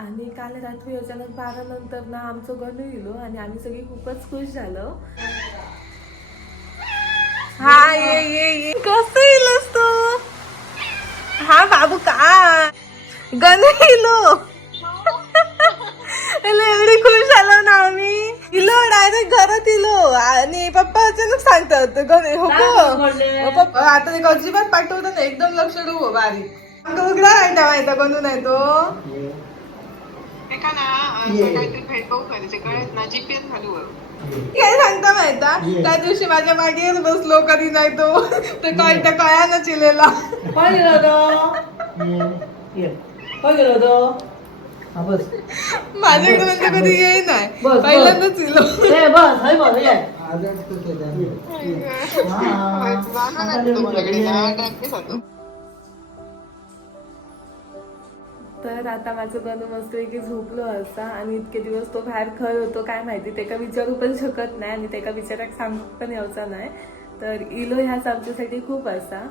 आणि काल रात्री अचानक 12 नंतर ना आमचं गणू इलो आणि आम्ही सगळी खूपच खुश झालो. हा ये कसं इलोस तू? हा बाबू का गणू इलो. एवढी खुश झालो ना आम्ही. इलो डायरेक्ट घरात इलो आणि पप्पा अचानक सांगतात गणू हो पप्पा आता ते अजिबात पाठवतो ना एकदम लक्ष ठेवू बारीक. उघडा नाही ठेवायचा गणू नाही तो. काय सांगता माहिता त्या दिवशी माझ्या मागेच बसलो कधी नाही तो काय त्या कळ्यानं चिलेला. माझ्याकडे म्हणजे कधी येई नाही पहिल्यांदाच इलो. तर आता माझं गणू मस्तपैकी झोपलो असता आणि इतके दिवस तो बाहेर खर होतो काय माहिती ते का विचारू पण शकत नाही आणि ते का विचाराक सांगू पण यायचा नाही. तर इलो ह्याच आमच्यासाठी खूप असा